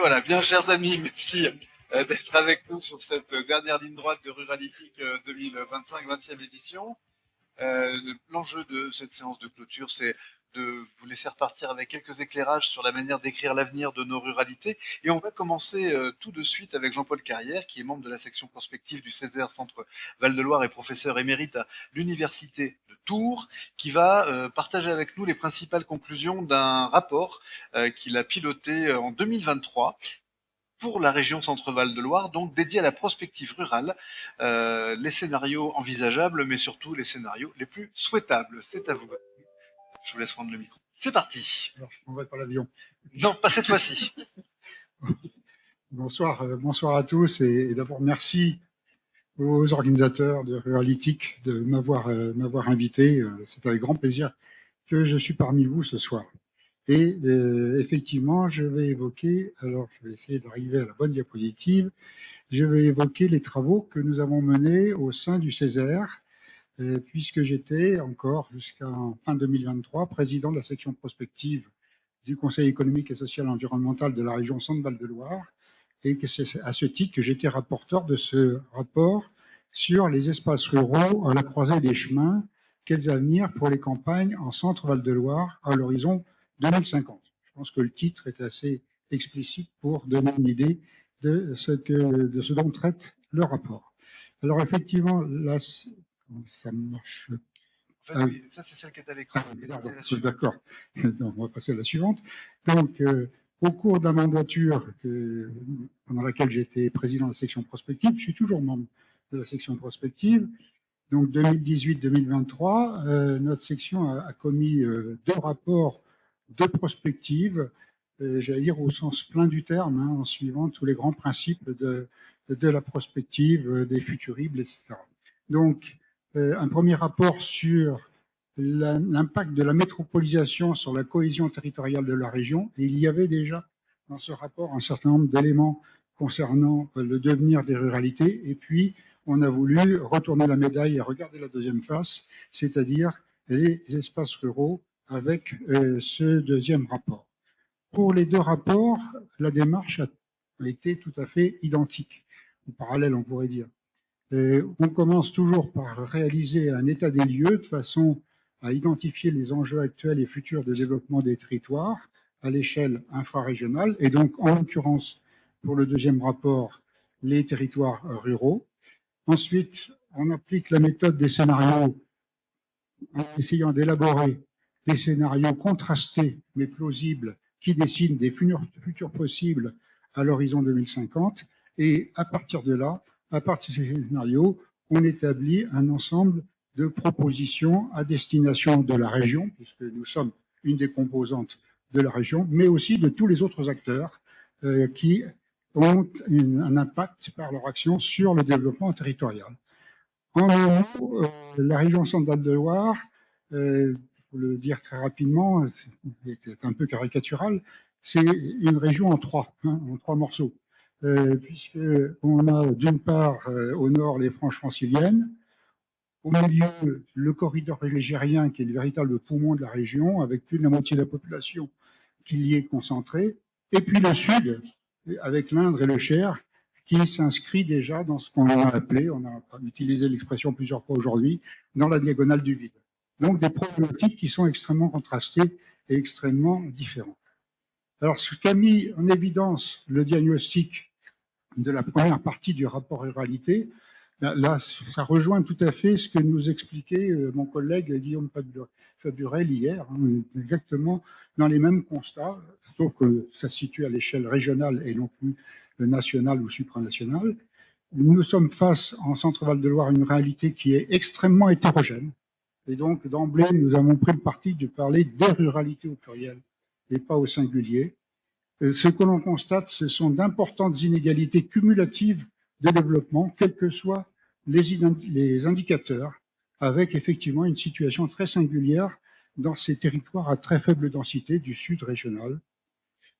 voilà, bien chers amis, merci d'être avec nous sur cette dernière ligne droite de Ruralytique 2025, 20e édition. L'enjeu de cette séance de clôture, c'est de vous laisser repartir avec quelques éclairages sur la manière d'écrire l'avenir de nos ruralités. Et on va commencer tout de suite avec Jean-Paul Carrière, qui est membre de la section prospective du Césaire Centre Val-de-Loire et professeur émérite à l'Université de Tours, qui va partager avec nous les principales conclusions d'un rapport qu'il a piloté en 2023 pour la région Centre-Val de Loire, donc dédié à la prospective rurale, les scénarios envisageables, mais surtout les scénarios les plus souhaitables. C'est à vous. Je vous laisse prendre le micro. C'est parti. Alors, je ne prendrai pas l'avion. Non, pas cette fois-ci. Bonsoir à tous et d'abord merci aux organisateurs de Ruralytique de m'avoir invité. C'est avec grand plaisir que je suis parmi vous ce soir. Et effectivement, je vais évoquer, alors je vais essayer d'arriver à la bonne diapositive, je vais évoquer les travaux que nous avons menés au sein du Césaire, puisque j'étais encore jusqu'à fin 2023 président de la section prospective du Conseil économique et social et environnemental de la région Centre-Val de Loire, et que c'est à ce titre que j'étais rapporteur de ce rapport sur les espaces ruraux à la croisée des chemins, quels avenirs pour les campagnes en Centre-Val de Loire à l'horizon 2050. Je pense que le titre est assez explicite pour donner une idée de ce dont traite le rapport. Alors effectivement, là, ça marche. En fait, oui, ça c'est celle qui est à l'écran. D'accord. Donc, on va passer à la suivante. Donc, au cours de la mandature pendant laquelle j'étais président de la section prospective, je suis toujours membre de la section prospective. Donc 2018-2023, notre section a commis 2 rapports de prospective, j'allais dire au sens plein du terme, hein, en suivant tous les grands principes de la prospective, des futuribles, etc. Donc, un premier rapport sur l'impact de la métropolisation sur la cohésion territoriale de la région. Et il y avait déjà dans ce rapport un certain nombre d'éléments concernant le devenir des ruralités. Et puis, on a voulu retourner la médaille et regarder la deuxième face, c'est-à-dire les espaces ruraux avec ce deuxième rapport. Pour les 2 rapports, la démarche a été tout à fait identique, ou parallèle, on pourrait dire. On commence toujours par réaliser un état des lieux de façon à identifier les enjeux actuels et futurs de développement des territoires à l'échelle infrarégionale, et donc en l'occurrence pour le deuxième rapport, les territoires ruraux. Ensuite, on applique la méthode des scénarios en essayant d'élaborer des scénarios contrastés mais plausibles qui dessinent des futurs possibles à l'horizon 2050, et à partir de là, à partir de ces scénarios, on établit un ensemble de propositions à destination de la région, puisque nous sommes une des composantes de la région, mais aussi de tous les autres acteurs qui ont un impact par leur action sur le développement territorial. En un mot, la région Centre-Val de Loire, pour le dire très rapidement, c'est un peu caricatural, c'est une région en 3 morceaux. Puisqu'on a d'une part au nord les Franches franciliennes, au milieu le corridor ligérien qui est le véritable poumon de la région, avec plus de la moitié de la population qui y est concentrée, et puis le sud, avec l'Indre et le Cher, qui s'inscrit déjà dans ce qu'on a appelé, on a utilisé l'expression plusieurs fois aujourd'hui, dans la diagonale du vide. Donc des problématiques qui sont extrêmement contrastées et extrêmement différentes. Alors ce qu'a mis en évidence le diagnostic de la première partie du rapport ruralité, là, ça rejoint tout à fait ce que nous expliquait mon collègue Guillaume Faburel hier, hein, exactement dans les mêmes constats, sauf que ça se situe à l'échelle régionale et non plus nationale ou supranationale. Nous sommes face, en Centre-Val de Loire, à une réalité qui est extrêmement hétérogène. Et donc, d'emblée, nous avons pris le parti de parler des ruralités au pluriel et pas au singulier. Ce que l'on constate, ce sont d'importantes inégalités cumulatives de développement, quels que soient les indicateurs, avec effectivement une situation très singulière dans ces territoires à très faible densité du sud régional.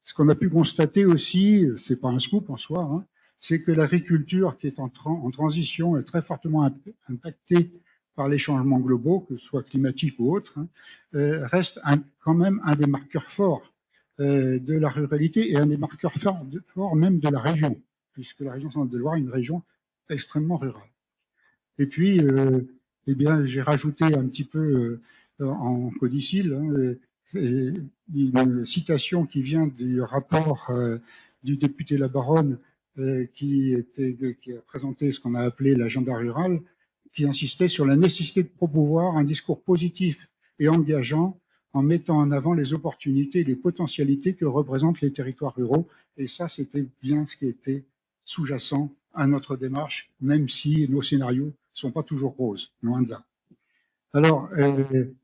Ce qu'on a pu constater aussi, c'est pas un scoop en soi, hein, c'est que l'agriculture qui est en transition est très fortement impactée par les changements globaux, que ce soit climatiques ou autres, hein, reste quand même un des marqueurs forts de la ruralité et un des marqueurs forts même de la région, puisque la région Centre-Val-de-Loire est une région extrêmement rurale. Et puis, eh bien, j'ai rajouté un petit peu en codicile une citation qui vient du rapport du député Labaronne qui a présenté ce qu'on a appelé l'agenda rural, qui insistait sur la nécessité de promouvoir un discours positif et engageant en mettant en avant les opportunités et les potentialités que représentent les territoires ruraux. Et ça, c'était bien ce qui était sous-jacent à notre démarche, même si nos scénarios ne sont pas toujours roses, loin de là. Alors,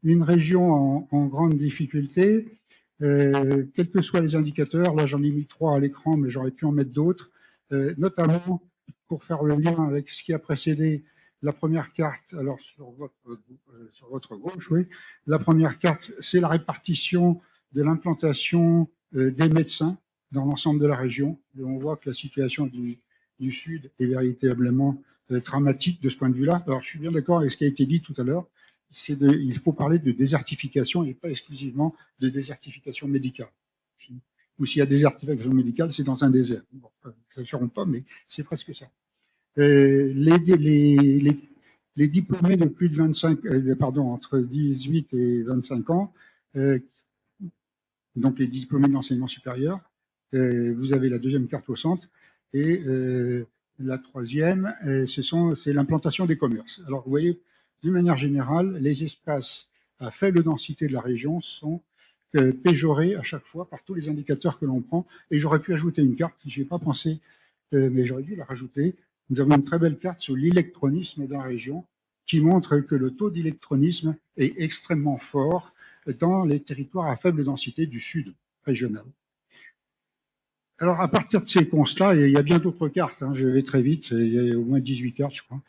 une région en grande difficulté, quels que soient les indicateurs, là j'en ai mis 3 à l'écran, mais j'aurais pu en mettre d'autres, notamment pour faire le lien avec ce qui a précédé la première carte, alors sur votre gauche, oui, la première carte, c'est la répartition de l'implantation des médecins dans l'ensemble de la région. Et on voit que la situation du Sud est véritablement dramatique de ce point de vue-là. Alors, je suis bien d'accord avec ce qui a été dit tout à l'heure. Il faut parler de désertification et pas exclusivement de désertification médicale. Ou s'il y a désertification médicale, c'est dans un désert. Bon, ça ne s'assure pas, mais c'est presque ça. Les diplômés de plus de 25, entre 18 et 25 ans, donc les diplômés de l'enseignement supérieur, vous avez la deuxième carte au centre, et la troisième, c'est l'implantation des commerces. Alors, vous voyez, d'une manière générale, les espaces à faible densité de la région sont péjorés à chaque fois par tous les indicateurs que l'on prend. Et j'aurais pu ajouter une carte, je n'y ai pas pensé, mais j'aurais dû la rajouter. Nous avons une très belle carte sur l'électronisme dans la région qui montre que le taux d'électronisme est extrêmement fort dans les territoires à faible densité du sud régional. Alors, à partir de ces constats, et il y a bien d'autres cartes, hein, je vais très vite, il y a au moins 18 cartes, je crois,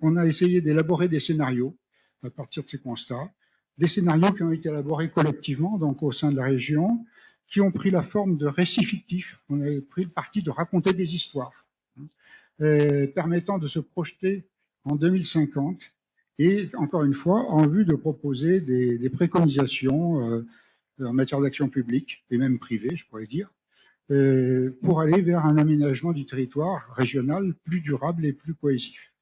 on a essayé d'élaborer des scénarios à partir de ces constats, des scénarios qui ont été élaborés collectivement, donc au sein de la région, qui ont pris la forme de récits fictifs. On a pris le parti de raconter des histoires, permettant de se projeter en 2050, et encore une fois, en vue de proposer des préconisations en matière d'action publique, et même privée, je pourrais dire, pour aller vers un aménagement du territoire régional plus durable et plus cohésif.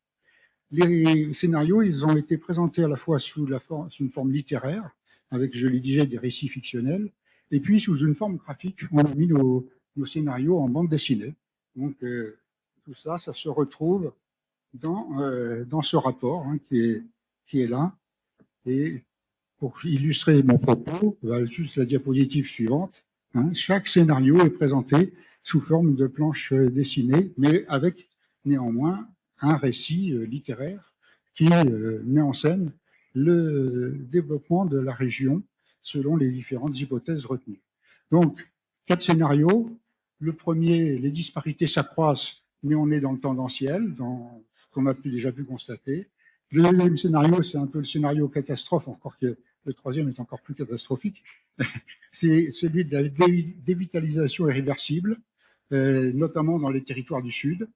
Les scénarios, ils ont été présentés à la fois sous une forme littéraire, avec, je l'ai dit, des récits fictionnels, et puis sous une forme graphique. On a mis nos scénarios en bande dessinée. Donc, tout ça, ça se retrouve dans ce rapport hein, qui est là. Et pour illustrer mon propos, juste la diapositive suivante. Hein, chaque scénario est présenté sous forme de planche dessinée, mais avec néanmoins un récit littéraire qui met en scène le développement de la région selon les différentes hypothèses retenues. Donc, 4 scénarios. Le premier, les disparités s'accroissent, mais on est dans le tendanciel, dans ce qu'on a déjà pu constater. Le deuxième scénario, c'est un peu le scénario catastrophe, encore que le troisième est encore plus catastrophique. C'est celui de la dévitalisation irréversible, notamment dans les territoires du Sud.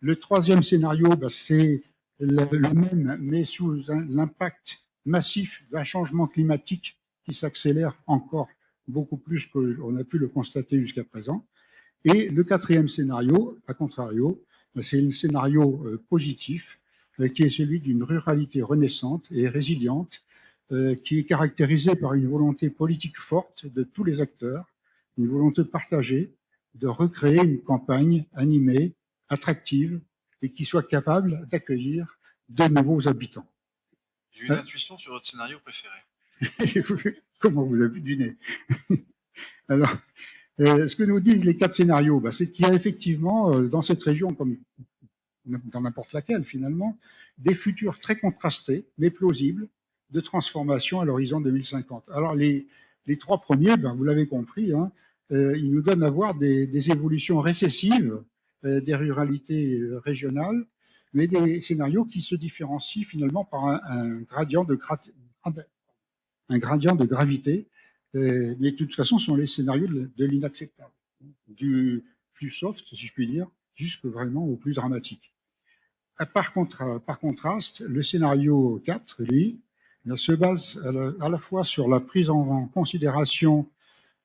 Le troisième scénario, c'est le même, mais sous l'impact massif d'un changement climatique qui s'accélère encore beaucoup plus qu'on a pu le constater jusqu'à présent. Et le quatrième scénario, à contrario, c'est le scénario positif, qui est celui d'une ruralité renaissante et résiliente, qui est caractérisée par une volonté politique forte de tous les acteurs, une volonté partagée de recréer une campagne animée, attractive, et qui soit capable d'accueillir de nouveaux habitants. J'ai une intuition sur votre scénario préféré. Comment vous avez deviné? Alors, ce que nous disent les 4 scénarios, c'est qu'il y a effectivement, dans cette région, comme dans n'importe laquelle finalement, des futurs très contrastés, mais plausibles, de transformation à l'horizon 2050. Alors, les 3 premiers, vous l'avez compris, hein, ils nous donnent à voir des évolutions récessives des ruralités régionales, mais des scénarios qui se différencient finalement par un gradient de gravité, mais de toute façon, ce sont les scénarios de l'inacceptable, du plus soft, si je puis dire, jusque vraiment au plus dramatique. Par contraste, le scénario 4, lui, se base à la fois sur la prise en considération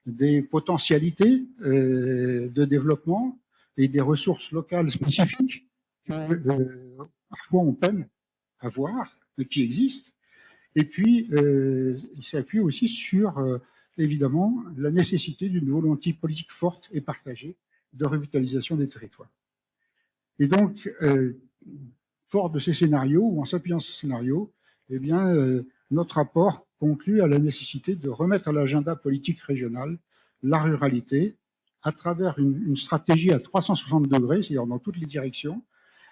des potentialités de développement et des ressources locales spécifiques que parfois on peine à voir, mais qui existent. Et puis, il s'appuie aussi sur, évidemment, la nécessité d'une volonté politique forte et partagée de revitalisation des territoires. Et donc, fort de ces scénarios, ou en s'appuyant sur ces scénarios, eh bien, notre rapport conclut à la nécessité de remettre à l'agenda politique régional la ruralité à travers une stratégie à 360 degrés, c'est-à-dire dans toutes les directions,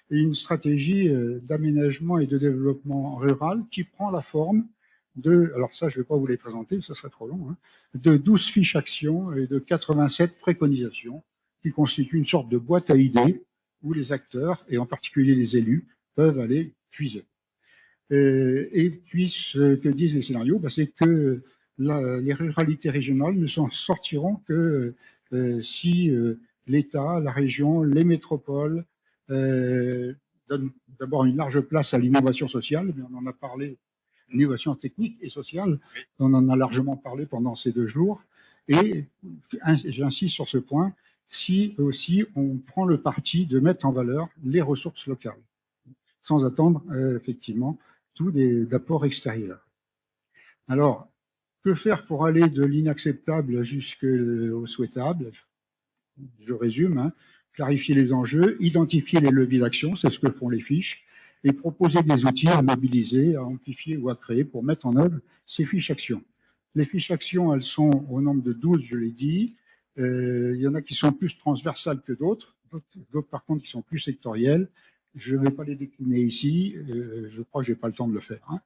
et une stratégie d'aménagement et de développement rural qui prend la forme de, alors ça je ne vais pas vous les présenter, ça serait trop long, hein, de 12 fiches actions et de 87 préconisations qui constituent une sorte de boîte à idées où les acteurs, et en particulier les élus, peuvent aller puiser. Et puis ce que disent les scénarios, ben, c'est que les ruralités régionales ne s'en sortiront que si l'État, la région, les métropoles donnent d'abord une large place à l'innovation sociale, mais on en a parlé, l'innovation technique et sociale, on en a largement parlé pendant ces 2 jours, et j'insiste sur ce point, si aussi on prend le parti de mettre en valeur les ressources locales, sans attendre effectivement tout d'apports extérieurs. Alors, que faire pour aller de l'inacceptable jusqu'au souhaitable? Je résume, hein. Clarifier les enjeux, identifier les leviers d'action, c'est ce que font les fiches, et proposer des outils à mobiliser, à amplifier ou à créer pour mettre en œuvre ces fiches actions. Les fiches actions, elles sont au nombre de 12, je l'ai dit. Il y en a qui sont plus transversales que d'autres par contre qui sont plus sectorielles. Je ne vais pas les décliner ici, je crois que je n'ai pas le temps de le faire. Hein.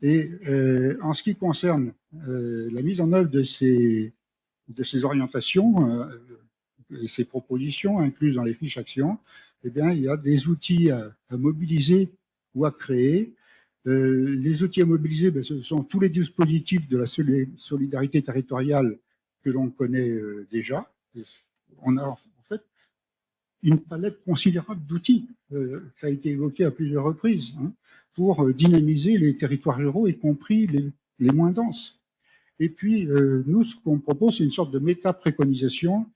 Et en ce qui concerne la mise en œuvre de ces orientations et ces propositions incluses dans les fiches actions, eh bien, il y a des outils à mobiliser ou à créer. Les outils à mobiliser, ben, ce sont tous les dispositifs de la solidarité territoriale que l'on connaît déjà. On a en fait une palette considérable d'outils, ça a été évoqué à plusieurs reprises, hein, pour dynamiser les territoires ruraux, y compris les moins denses. Et puis, nous, ce qu'on propose, c'est une sorte de méta-préconisation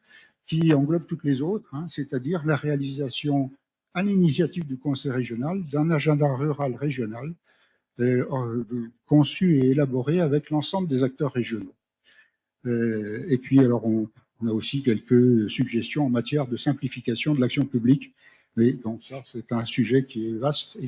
qui englobe toutes les autres, hein, c'est-à-dire la réalisation, à l'initiative du Conseil régional, d'un agenda rural régional conçu et élaboré avec l'ensemble des acteurs régionaux. Et puis, alors, on a aussi quelques suggestions en matière de simplification de l'action publique. Mais donc ça, c'est un sujet qui est vaste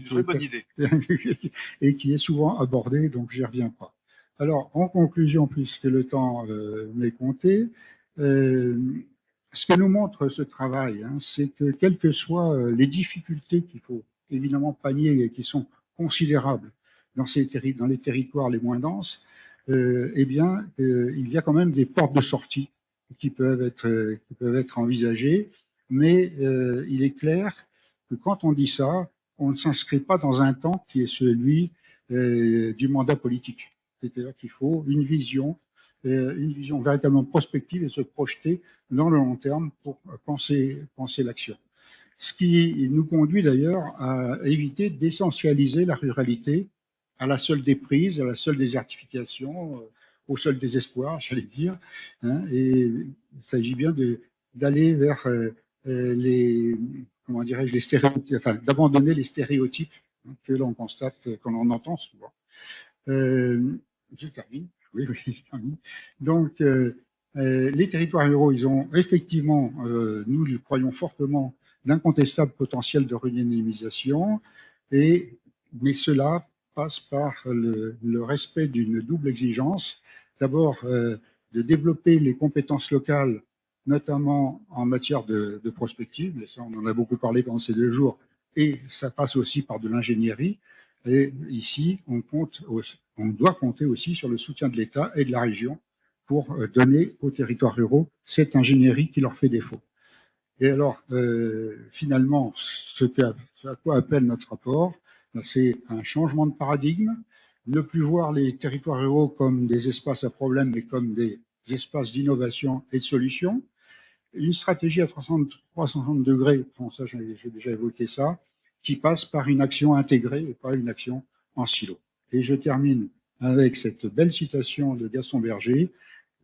et qui est souvent abordé, donc j'y reviens pas. Alors, en conclusion, puisque le temps m'est compté, ce que nous montre ce travail, hein, c'est que quelles que soient les difficultés qu'il faut évidemment pallier et qui sont considérables dans les territoires les moins denses, eh bien, il y a quand même des portes de sortie qui peuvent être envisagées, mais il est clair que quand on dit ça, on ne s'inscrit pas dans un temps qui est celui du mandat politique. C'est-à-dire qu'il faut une vision véritablement prospective et se projeter dans le long terme pour penser l'action. Ce qui nous conduit d'ailleurs à éviter d'essentialiser la ruralité à la seule déprise, à la seule désertification, au seul désespoir, j'allais dire. Hein, et il s'agit bien d'aller vers comment dirais-je, les stéréotypes, enfin, d'abandonner les stéréotypes que l'on constate, que l'on entend souvent. Je termine. Oui, je termine. Donc, les territoires ruraux, ils ont effectivement, nous le croyons fortement, d'incontestables potentiels de redynamisation, mais cela passe par le respect d'une double exigence. D'abord, de développer les compétences locales, notamment en matière de prospective, et ça on en a beaucoup parlé pendant ces 2 jours, et ça passe aussi par de l'ingénierie. Et ici, on doit compter aussi sur le soutien de l'État et de la région pour donner aux territoires ruraux cette ingénierie qui leur fait défaut. Et alors, finalement, ce à quoi appelle notre rapport, c'est un changement de paradigme, ne plus voir les territoires ruraux comme des espaces à problème, mais comme des espaces d'innovation et de solutions. Une stratégie à 360 degrés, bon, ça j'ai déjà évoqué ça, qui passe par une action intégrée et pas une action en silo. Et je termine avec cette belle citation de Gaston Berger.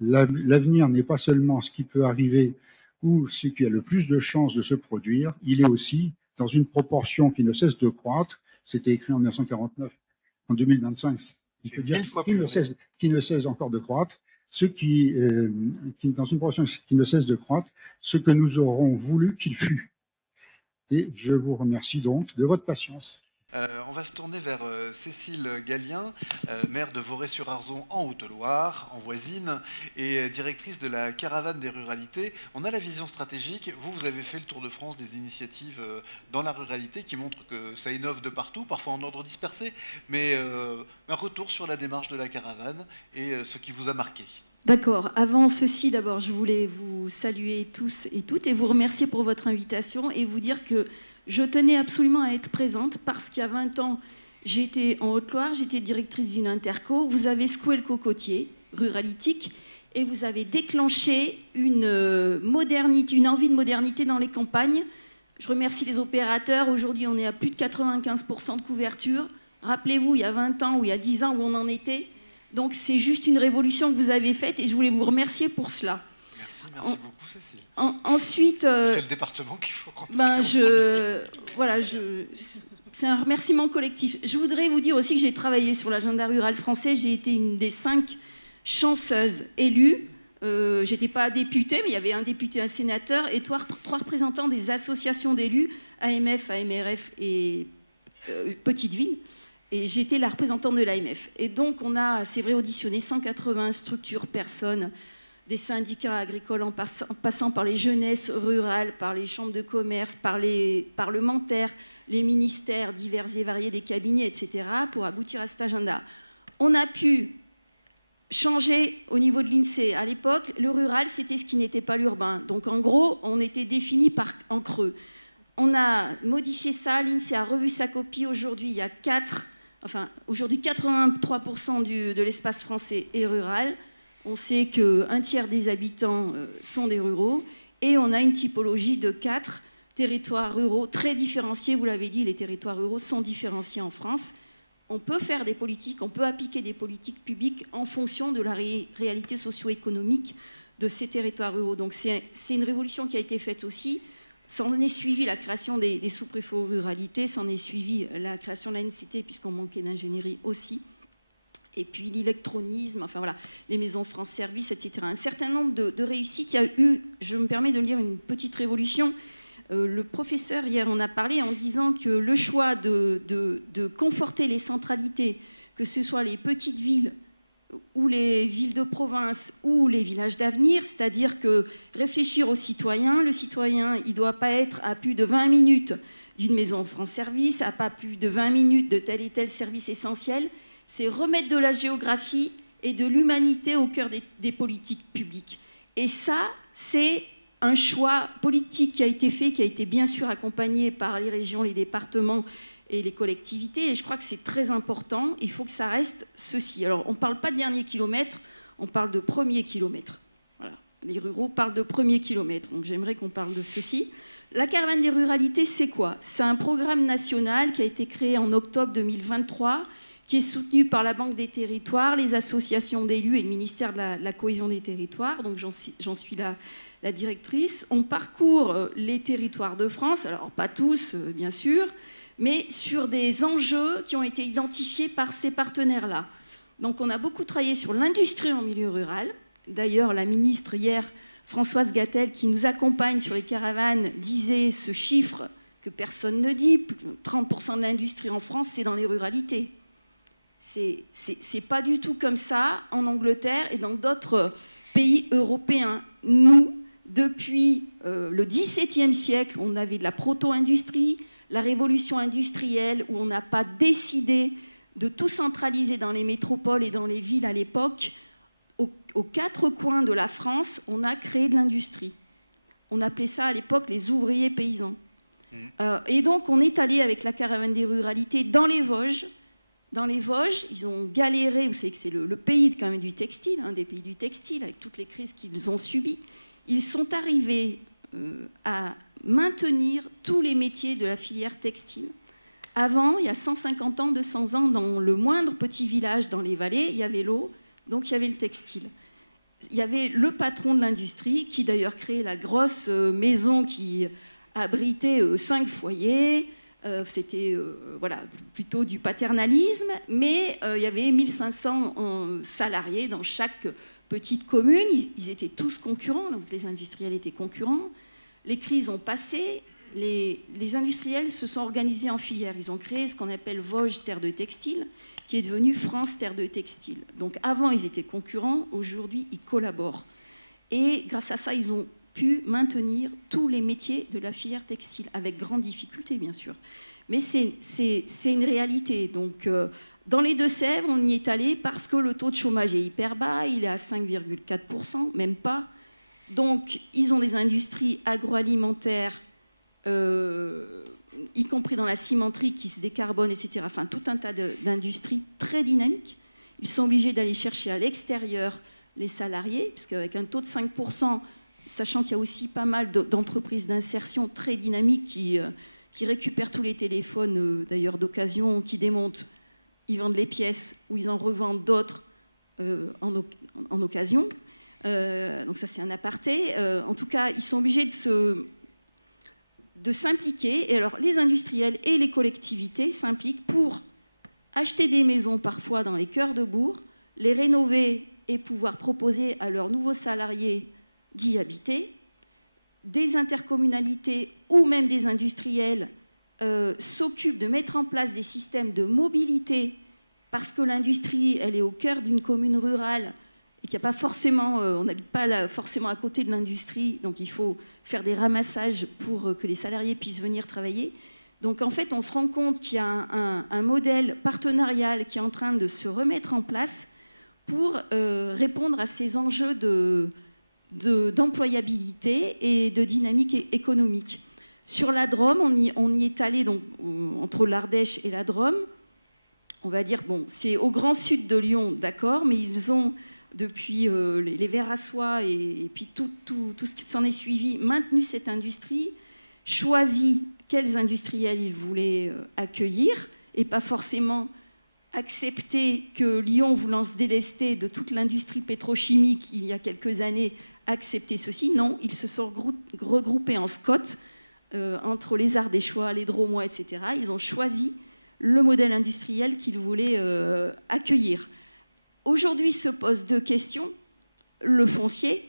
L'avenir n'est pas seulement ce qui peut arriver ou ce qui a le plus de chances de se produire, il est aussi dans une proportion qui ne cesse de croître. C'était écrit en 1949. En 2025, on peut dire qui ne cesse encore de croître, dans une proportion qui ne cesse de croître, ce que nous aurons voulu qu'il fût. Et je vous remercie donc de votre patience. On va se tourner vers Cécile Gallien, maire de Voret-sur-Arzon en Haute-Loire, en voisine, et directrice de la Caravane des Ruralités. On a la vision stratégique. Vous avez fait le tour de France des initiatives dans la ruralité qui montrent que ça innove de partout, parfois en ordre dispersé, mais un retour sur la démarche de la caravane et ce qui vous a marqué. D'accord. Avant ceci, d'abord, je voulais vous saluer tous et toutes et vous remercier pour votre invitation et vous dire que je tenais absolument à être présente parce qu'il y a 20 ans, j'étais en Haute-Loire, j'étais directrice d'une interco. Vous avez secoué le cocotier ruralitique et vous avez déclenché une envie de modernité dans les campagnes. Je remercie les opérateurs. Aujourd'hui, on est à plus de 95% de couverture. Rappelez-vous, il y a 20 ans ou il y a 10 ans où on en était. Donc, c'est juste une révolution que vous avez faite et je voulais vous remercier pour cela. Merci beaucoup, Cécile. Ensuite, c'est le département qu'il faut remercier. C'est un remerciement collectif. Je voudrais vous dire aussi que j'ai travaillé sur l'agenda rural français. J'ai été une des 5 chanceuses élues. J'étais pas députée, mais il y avait un député, un sénateur et 3 représentants des associations d'élus, AMF, AMRF et Petite Ville. Et j'étais la représentante de l'AMF. Et donc, on a, c'est vrai, auditionné 180 structures, personnes, des syndicats agricoles en passant par les jeunesses rurales, par les chambres de commerce, par les parlementaires, les ministères divers et variés des cabinets, etc., pour aboutir à cet agenda. On a pu changer au niveau de l'INSEE. À l'époque, le rural, c'était ce qui n'était pas l'urbain. Donc, en gros, on était défini en creux. On a modifié ça, l'INSEE a revu sa copie. Aujourd'hui, il y a 83% de l'espace français est rural. On sait qu'un tiers des habitants sont des ruraux et on a une typologie de 4 territoires ruraux très différenciés. Vous l'avez dit, les territoires ruraux sont différenciés en France. On peut faire des politiques, on peut appliquer des politiques publiques en fonction de la réalité socio-économique de ces territoires ruraux. Donc c'est une révolution qui a été faite aussi. S'en est suivi la création des sous-préfets aux ruralités, s'en est suivi la création de l'ANCT puisqu'on manquait d'ingénierie aussi. Et puis l'électronisme, enfin voilà, les maisons France Service, etc. Un certain nombre de réussites. Il y a eu, je me permets de lire une petite révolution. Le professeur, hier, en a parlé en disant que le choix de conforter les centralités, que ce soit les petites villes ou les villes de province ou les villages d'avenir, c'est-à-dire que réfléchir au citoyen, le citoyen, il ne doit pas être à plus de 20 minutes d'une maison France Service, à pas plus de 20 minutes de tel et tel service essentiel. C'est remettre de la géographie et de l'humanité au cœur des politiques publiques. Et ça, c'est un choix politique qui a été fait, qui a été bien sûr accompagné par les régions, les départements et les collectivités. Et je crois que c'est très important. Il faut que ça reste ceci. Alors, on ne parle pas de dernier kilomètre, on parle de premier kilomètre. Voilà. Les ruraux parlent de premier kilomètre. Donc, j'aimerais qu'on parle de ceci. La Caravane des Ruralités, c'est quoi? C'est un programme national qui a été créé en octobre 2023, qui est soutenu par la Banque des Territoires, les associations d'élus et le ministère de la Cohésion des Territoires. Donc j'en suis la directrice. On parcourt les territoires de France, alors pas tous, bien sûr, mais sur des enjeux qui ont été identifiés par ces partenaires-là. Donc on a beaucoup travaillé sur l'industrie en milieu rural. D'ailleurs, la ministre hier, Françoise Gatel, qui nous accompagne sur les caravanes, disait ce chiffre que personne ne dit. 30% de l'industrie en France, c'est dans les ruralités. C'est pas du tout comme ça en Angleterre et dans d'autres pays européens. Nous, depuis le XVIIe siècle, on avait de la proto-industrie, la révolution industrielle, où on n'a pas décidé de tout centraliser dans les métropoles et dans les villes à l'époque. Aux 4 coins de la France, on a créé de l'industrie. On appelait ça à l'époque les ouvriers paysans. Et donc, on est allé avec la Caravane des Ruralités dans les Vosges. Dans les Vosges, ils ont galéré, vous savez que c'est le pays quand même du textile, un des pays du textile, avec toutes les crises qu'ils ont subies. Ils sont arrivés à maintenir tous les métiers de la filière textile Avant, il y a 150 ans, 200 ans, dans le moindre petit village dans les vallées, il y avait l'eau, donc il y avait le textile. Il y avait le patron de l'industrie, qui d'ailleurs créait la grosse maison qui abritait 5 foyers. C'était voilà, plutôt du paternalisme, mais il y avait 1500 salariés dans chaque petite commune. Ils étaient tous concurrents, donc les industriels étaient concurrents. Les crises ont passé, les industriels se sont organisés en filières. Ils ont créé ce qu'on appelle Vosges Terre de Textile, qui est devenu France Terre de Textile. Donc avant, ils étaient concurrents, aujourd'hui, ils collaborent. Et grâce à ça, ils ont pu maintenir tous les métiers de la filière textile, avec grande difficulté, bien sûr. Mais c'est une réalité. Donc, dans les Deux-Sèvres, on y est allé parce que le taux de chômage est hyper bas, il est à 5,4%, même pas. Donc, ils ont des industries agroalimentaires, y compris dans la cimenterie qui se décarbone, etc. Enfin, tout un tas d'industries très dynamiques. Ils sont obligés d'aller chercher à l'extérieur les salariés, puisqu'avec un taux de 5%, sachant qu'il y a aussi pas mal d'entreprises d'insertion très dynamiques qui récupèrent tous les téléphones, d'ailleurs d'occasion, qui démontent, ils vendent les pièces ou ils en revendent d'autres en occasion. Donc ça, c'est un aparté. En tout cas, ils sont obligés de s'impliquer. Et alors, les industriels et les collectivités s'impliquent pour acheter des maisons parfois dans les cœurs de bourg, les rénover et pouvoir proposer à leurs nouveaux salariés d'y habiter. Des intercommunalités ou même des industriels s'occupent de mettre en place des systèmes de mobilité parce que l'industrie, elle est au cœur d'une commune rurale et qu'il n'y a pas forcément, on n'habite pas forcément à côté de l'industrie, donc il faut faire des ramassages pour que les salariés puissent venir travailler. Donc en fait, on se rend compte qu'il y a un modèle partenarial qui est en train de se remettre en place pour répondre à ces enjeux d'employabilité et de dynamique économique. Sur la Drôme, on y est allé donc, entre l'Ardèche et la Drôme. On va dire, bon, c'est au grand sud de Lyon, d'accord, mais ils ont, depuis les verres à soie et puis tout ce qui s'en est suivi, maintenu cette industrie, choisi quels industriels ils voulaient accueillir et pas forcément accepter que Lyon, voulant se délester de toute l'industrie pétrochimique il y a quelques années, accepter ceci. Non, ils se sont regroupés en SCOT entre les Ardéchois, les Dromois, etc. Ils ont choisi le modèle industriel qu'ils voulaient accueillir. Aujourd'hui se posent deux questions. Le foncier,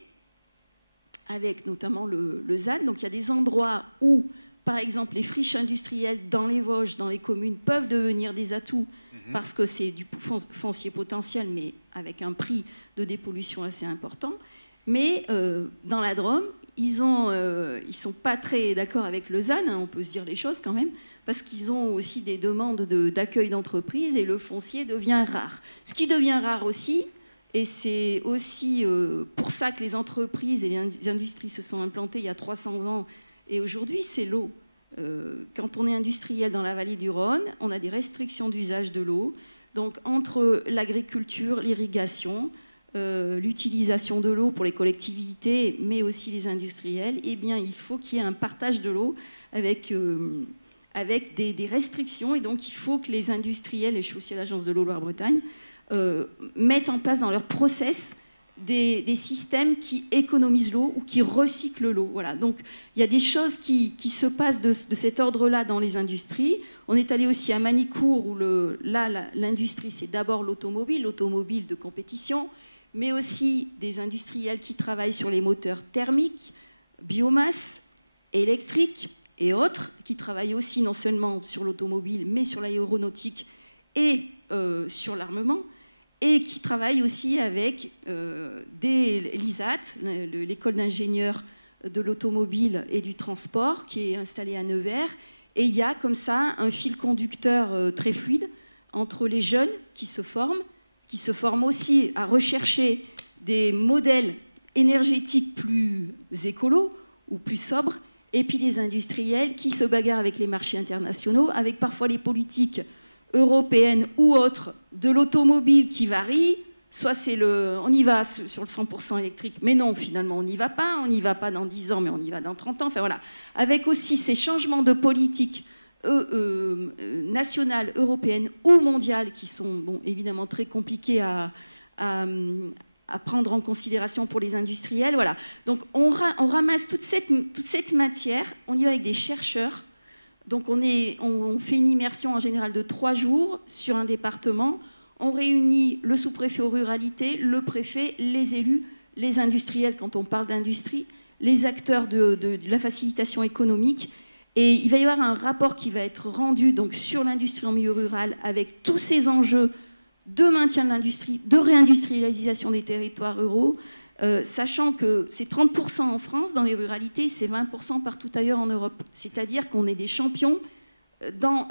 avec notamment le ZAN. Donc il y a des endroits où, par exemple, les friches industrielles dans les Vosges, dans les communes, peuvent devenir des atouts parce que c'est du foncier potentiel, mais avec un prix de dépollution assez important. Mais dans la Drôme, ils sont pas très d'accord avec le ZAN, hein, on peut se dire les choses quand même, parce qu'ils ont aussi des demandes d'accueil d'entreprises et le foncier devient rare. Ce qui devient rare aussi, et c'est aussi pour ça que les entreprises et les industries se sont implantées il y a 300 ans, et aujourd'hui c'est l'eau. Quand on est industriel dans la vallée du Rhône, on a des restrictions d'usage de l'eau. Donc entre l'agriculture, l'irrigation, l'utilisation de l'eau pour les collectivités, mais aussi les industriels, eh bien, il faut qu'il y ait un partage de l'eau avec des restrictions. Et donc, il faut que les industriels, et je suis aussi à l'Agence de l'eau Loire-Bretagne, mettent en place dans leur process des systèmes qui économisent l'eau ou qui recyclent l'eau. Voilà. Donc, il y a des choses qui se passent de cet ordre-là dans les industries. On est allé aussi à Manicourt, où l'industrie, c'est d'abord l'automobile de compétition, mais aussi des industriels qui travaillent sur les moteurs thermiques, biomasse, électriques et autres, qui travaillent aussi non seulement sur l'automobile, mais sur l'aéronautique et sur l'armement, et qui travaillent aussi avec l'ISAT, l'école d'ingénieurs de l'automobile et du transport, qui est installée à Nevers. Et il y a comme ça un fil conducteur très fluide entre les jeunes qui se forment aussi à rechercher des modèles énergétiques plus écolos ou plus sobres, et puis les industriels qui se bagarrent avec les marchés internationaux, avec parfois les politiques européennes ou autres de l'automobile qui varient. Soit on y va sur le 100% électrique, mais non, finalement, on n'y va pas. On n'y va pas dans 10 ans, mais on y va dans 30 ans. Enfin voilà, avec aussi ces changements de politique nationales, européennes ou mondiales qui sont évidemment très compliquées à prendre en considération pour les industriels. Voilà. Donc on ramasse toute cette matière, on y va avec des chercheurs. Donc on fait une immersion en général de 3 jours sur un département. On réunit le sous-préfet aux ruralités, le préfet, les élus, les industriels quand on parle d'industrie, les acteurs de la facilitation économique. Et il va y avoir un rapport qui va être rendu donc, sur l'industrie en milieu rural avec tous ces enjeux de maintien de l'industrie, de réindustrialisation des territoires ruraux, sachant que c'est 30% en France dans les ruralités, c'est 20% partout ailleurs en Europe. C'est-à-dire qu'on est des champions dans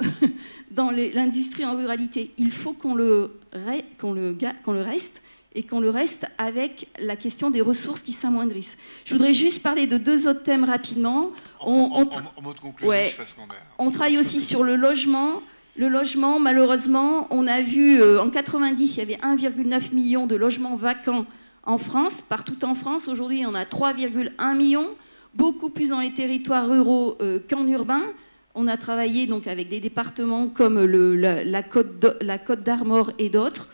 l'industrie en ruralité. Il faut qu'on le reste et qu'on le reste avec la question des ressources qui s'amoindrissent. Je voudrais juste parler de 2 autres thèmes rapidement. En mode conclusif, ouais, parce qu'on on travaille aussi sur le logement. Le logement, malheureusement, on a vu en 90, il y avait 1,9 million de logements vacants en France, partout en France. Aujourd'hui, on a 3,1 millions, beaucoup plus dans les territoires ruraux qu'en urbain. On a travaillé donc avec des départements comme la Côte d'Armor et d'autres,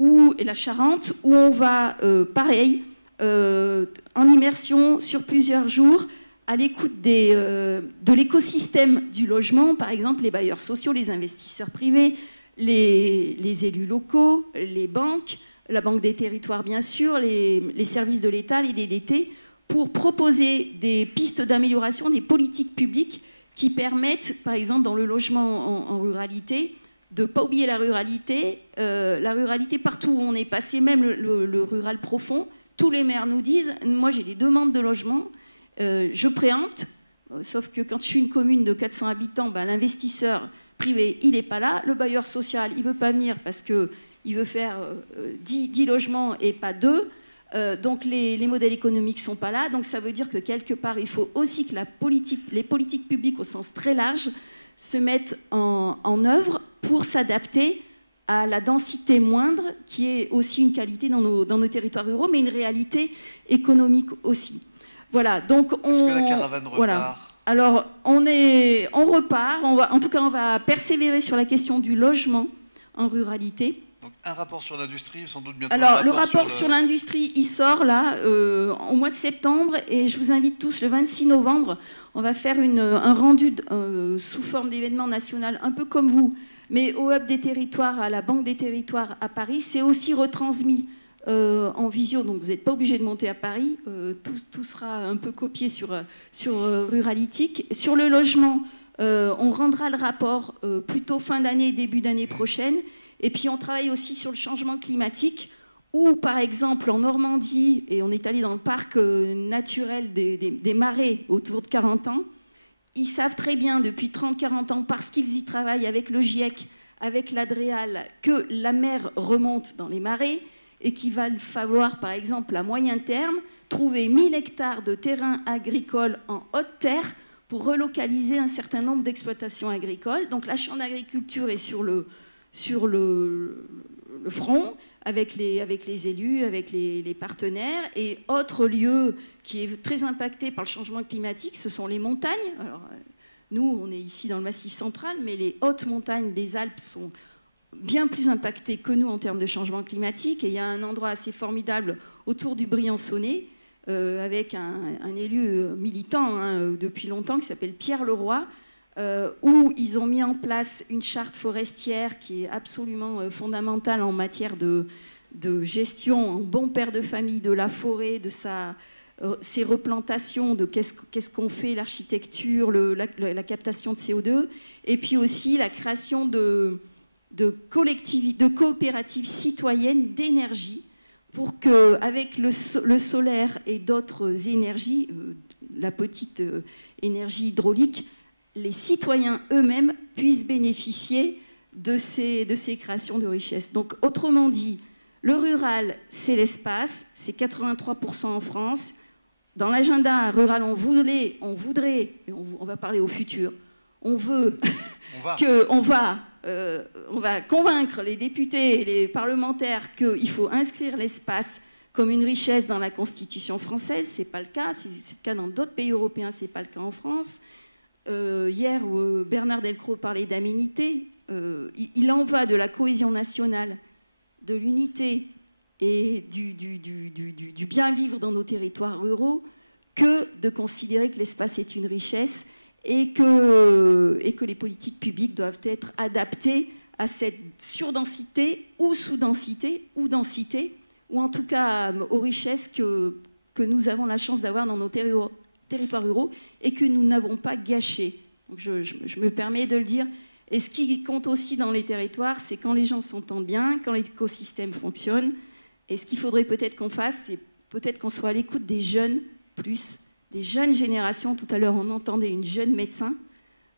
et la Charente, où on va, pareil, en immersion sur plusieurs jours, à l'écoute de l'écosystème du logement, par exemple les bailleurs sociaux, les investisseurs privés, les élus locaux, les banques, la Banque des territoires bien sûr, les services de l'État, les DDT, pour proposer des pistes d'amélioration des politiques publiques qui permettent, par exemple dans le logement en ruralité, de ne pas oublier la ruralité partout où on est passé, même le rural profond. Tous les maires nous disent, moi j'ai des demandes de logement, je préempte, sauf que quand je suis une commune de 400 habitants, l'investisseur privé, il n'est pas là. Le bailleur social, il ne veut pas venir parce qu'il veut faire 10 logements et pas 2. Donc les modèles économiques ne sont pas là. Donc ça veut dire que quelque part, il faut aussi que les politiques publiques au sens très large se mettent en œuvre pour s'adapter à la densité moindre, qui est aussi une qualité dans nos territoires ruraux, mais une réalité économique aussi. Voilà, donc est-ce que la caravane repart ? Voilà. Alors, on repart. En tout cas, on va persévérer sur la question du logement en ruralité. Donc, un rapport sur l'industrie, sans doute bientôt. Alors, le rapport sur l'industrie, il sort là, au mois de septembre, et je vous invite tous, le 26 novembre, on va faire un rendu sous forme d'événement national, un peu comme vous, mais au Hub des territoires, à la Banque des territoires à Paris. C'est aussi retransmis en visio, donc vous n'êtes pas obligé de monter à Paris. Tout sera un peu copié sur Ruralytique. Sur le logement, on rendra le rapport plutôt fin d'année, début d'année prochaine. Et puis on travaille aussi sur le changement climatique, où par exemple en Normandie, et on est allé dans le parc naturel des Marais autour de 40 ans, ils savent très bien depuis 30-40 ans, parce qu'ils y travaillent avec le GIEC, avec l'Adréal, que la mer remonte dans les marais, et qu'il va falloir, par exemple, à moyen terme, trouver 1000 hectares de terrains agricoles en haute terre pour relocaliser un certain nombre d'exploitations agricoles. Donc la Chambre d'agriculture est sur le front, avec les élus, avec les partenaires. Et autre lieu qui est très impacté par le changement climatique, ce sont les montagnes. Alors, nous, on est ici dans le Massif central, mais les hautes montagnes des Alpes sont bien plus impactés que nous en termes de changement climatique. Et il y a un endroit assez formidable autour du Briançonnais, avec un élu militant depuis longtemps qui s'appelle Pierre Leroy, où ils ont mis en place une charte forestière qui est absolument fondamentale en matière de gestion en bon père de famille de la forêt, de ses replantations, de qu'est-ce qu'on fait, l'architecture, la captation de CO2, et puis aussi la création de coopératives citoyennes d'énergie pour qu'avec le solaire et d'autres énergies, la petite énergie hydraulique, les citoyens eux-mêmes puissent bénéficier de ces créations de richesses. Donc, autrement dit, le rural, c'est l'espace, c'est 83% en France. Dans l'agenda rural, on voudrait, et on va parler au futur, on va convaincre les députés et les parlementaires qu'il faut inscrire l'espace comme une richesse dans la Constitution française. Ce n'est pas le cas. C'est le cas dans d'autres pays européens, ce n'est pas le cas en France. Hier, Bernard Delcros parlait d'aménité. Il en va de la cohésion nationale, de l'unité et du bien vivre dans nos territoires ruraux que de considérer que l'espace est une richesse et que les politiques publiques doivent être adaptées à cette surdensité ou sous-densité ou densité, ou en tout cas aux richesses que nous avons la chance d'avoir dans nos territoires ruraux et que nous n'avons pas gâchés. Donc je me permets de le dire. Et ce qui compte aussi dans les territoires, c'est quand les gens s'entendent bien, quand l'écosystème fonctionne. Et ce qu'il faudrait peut-être qu'on fasse, c'est peut-être qu'on soit à l'écoute des jeunes plus, des jeunes générations. Tout à l'heure, on entendait une jeune médecin.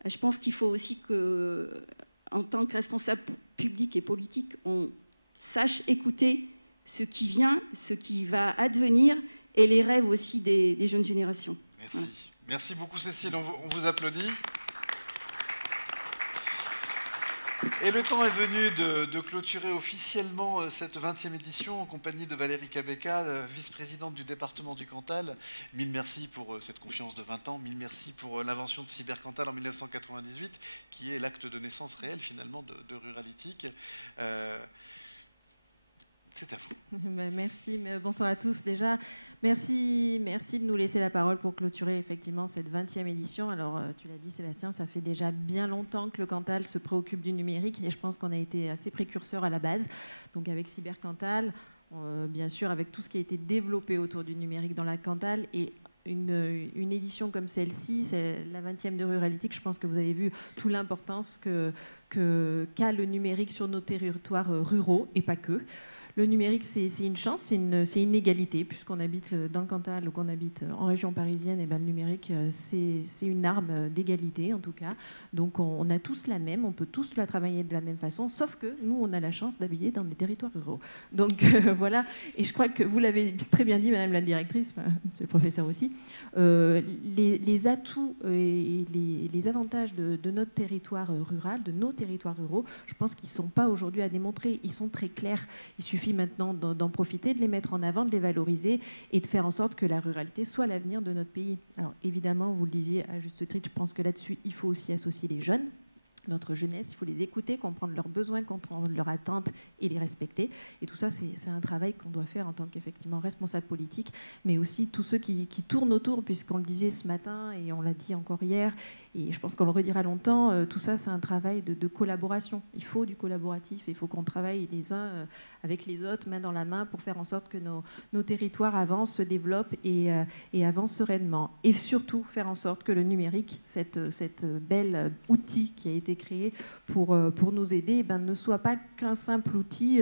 Je pense qu'il faut aussi que, en tant que responsable public et politique, on sache écouter ce qui vient, ce qui va advenir et les rêves aussi des jeunes générations. Merci. Voilà. Merci beaucoup, Cécile. On vous applaudit. Et le temps est venu de clôturer officiellement cette 20e édition en compagnie de Valérie Cabecca, vice-présidente du département du Cantal. Mille merci pour cette confiance de 20 ans. Mille merci pour l'invention de Cybercantal en 1998, qui est l'acte de naissance réel finalement de Ruralytic. C'est à vous. Merci, bonsoir à tous déjà. Merci de nous laisser la parole pour clôturer effectivement cette 20e édition. Alors tu l'as dit Sébastien, ça fait déjà bien longtemps que le Cantal se préoccupe du numérique et je pense qu'on a été assez précurseurs à la base. Donc avec Cybercantal, bien sûr avec tout ce qui a été développé autour du numérique dans la Cantal et une édition comme celle-ci, c'est la 20e de Ruralytic, je pense que vous avez vu toute l'importance qu'a le numérique sur nos territoires ruraux et pas que. Le numérique, c'est une chance, c'est une égalité, puisqu'on habite dans le Cantal ou qu'on habite en région parisienne, et ben le numérique, c'est une arme d'égalité, en tout cas. Donc, on a tous la même, on peut tous la travailler de la même façon, sauf que nous, on a la chance d'habiter dans des territoires ruraux. Donc, voilà. Et je crois que vous l'avez très bien dit, Madame la directrice, monsieur le professeur aussi, les atouts et les avantages de notre territoire rural, de nos territoires ruraux, je pense qu'ils ne sont pas aujourd'hui à démontrer. Ils sont très clairs. Il suffit maintenant d'en profiter, de les mettre en avant, de les valoriser et de faire en sorte que la ruralité soit l'avenir de notre pays. Alors évidemment, vous le disiez à juste titre, je pense que là-dessus, il faut aussi associer les jeunes. Notre jeunesse, il faut les écouter, comprendre leurs besoins, comprendre leurs attentes et les respecter. Et tout ça, c'est un travail qu'on doit faire en tant qu'effectivement responsable politique, mais aussi tous ceux qui tournent autour, puisqu'on le disait ce matin et on l'a dit encore hier, et je pense qu'on le redira longtemps, tout ça, c'est un travail de collaboration. Il faut du collaboratif, il faut qu'on travaille les uns avec les autres, main dans la main, pour faire en sorte que nos territoires avancent, se développent et avancent sereinement. Et surtout, faire en sorte que le numérique, cette belle outil qui a été créé pour nous aider, ne soit pas qu'un simple outil,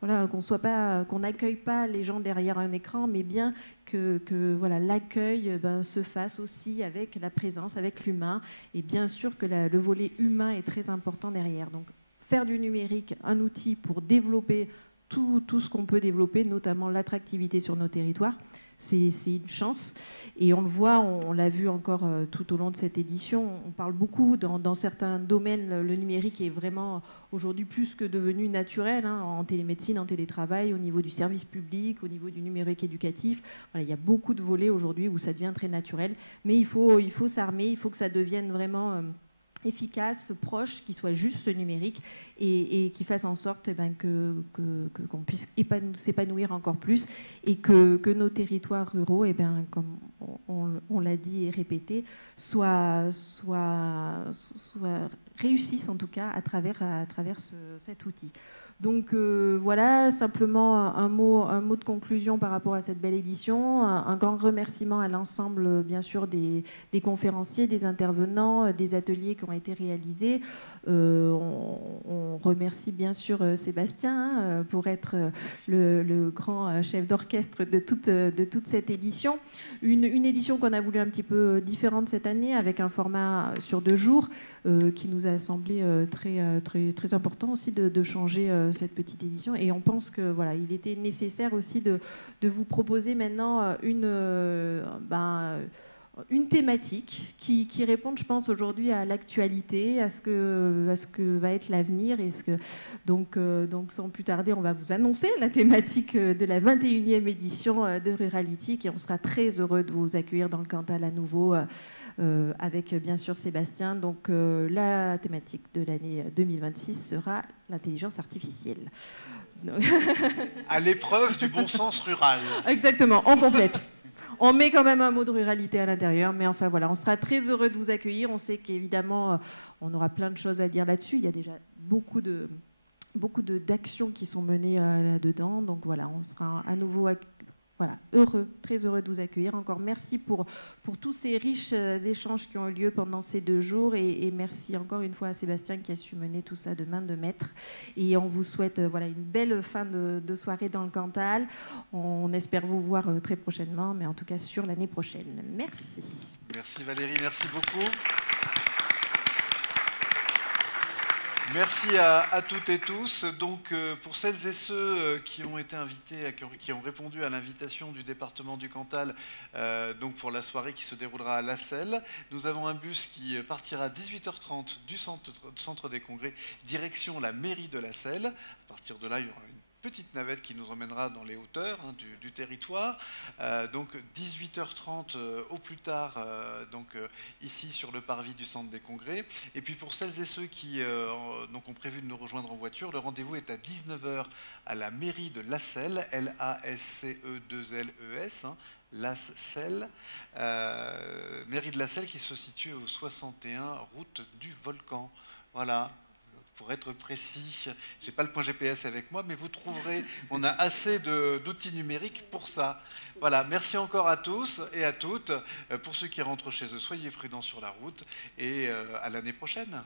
voilà, qu'on n'accueille pas les gens derrière un écran, mais bien que voilà, l'accueil se fasse aussi avec la présence, avec l'humain. Et bien sûr que le volet humain est très important derrière. Donc faire du numérique un outil pour développer tout ce qu'on peut développer, notamment l'attractivité sur nos territoires, c'est une chance. Et on le voit, on l'a vu encore tout au long de cette édition, on parle beaucoup dans certains domaines, le numérique est vraiment aujourd'hui plus que devenu naturel, en télémédecine, en télétravail, au niveau du service public, au niveau du numérique éducatif. Voilà, il y a beaucoup de volets aujourd'hui où ça devient très naturel, mais il faut s'armer, il faut que ça devienne vraiment efficace, proche, qui soit juste ce numérique et qui fasse en sorte qu'on puisse s'épanouir encore plus et que nos territoires ruraux, comme on l'a dit et répété, soient réussissent en tout cas à travers cet outil. Donc voilà, simplement un mot de conclusion par rapport à cette belle édition. Un grand remerciement à l'ensemble, bien sûr, des conférenciers, des intervenants, des ateliers qui ont été réalisés. On remercie bien sûr Sébastien pour être le grand chef d'orchestre de toute cette édition. Une édition qu'on a voulu un petit peu différente cette année, avec un format sur 2 jours, qui nous a semblé très important aussi de changer cette petite édition. Et on pense que voilà, il était nécessaire aussi de vous proposer maintenant une thématique qui réponde, je pense, aujourd'hui à l'actualité, à ce que va être l'avenir. Donc, sans plus tarder, on va vous annoncer la thématique de la 21e édition de Ruralitique et on sera très heureux de vous accueillir dans le Cantal à nouveau avec, bien sûr, Sébastien. Donc, la thématique de l'année 2026 sera l'intelligence artificielle. Donc... À l'épreuve du bon sens rural. Exactement, on complète. On met quand même un mot de ruralité à l'intérieur, mais enfin voilà, on sera très heureux de vous accueillir. On sait qu'évidemment, on aura plein de choses à dire là-dessus. Il y a déjà beaucoup d'actions qui sont menées là-dedans. Donc voilà, on sera à nouveau très heureux de vous accueillir. Encore merci pour tous ces riches échanges qui ont eu lieu pendant ces 2 jours et merci encore une fois à Sébastien qui a su mener tout ça de main de maître. Et on vous souhaite une belle fin de soirée dans le Cantal. On espère vous voir très prochainement, mais en tout cas sur l'année prochaine. Merci. Merci Valérie, merci beaucoup. Merci à toutes et tous. Donc, pour celles et ceux qui ont été invités, qui ont répondu à l'invitation du département du Cantal, donc pour la soirée qui se déroulera à La Selle, nous avons un bus qui partira à 18h30 du centre des congrès, direction la mairie de La Selle. À partir de là, il y aura une petite navette qui nous emmènera dans les hauteurs du territoire. Donc 18h30 au plus tard, ici sur le parvis du centre des congrès. Et puis pour celles et ceux qui ont prévu de nous rejoindre en voiture, le rendez-vous est à 19h à la mairie de La Selle, LASCE2LES, La Selle, mairie de La Selle qui se situe au 61 route du Volcan. Voilà. Pour être précis, je n'ai pas le point GPS avec moi, mais vous trouverez, on a assez d'outils numériques pour ça. Voilà, merci encore à tous et à toutes. Pour ceux qui rentrent chez eux, soyez prudents sur la route et à l'année prochaine.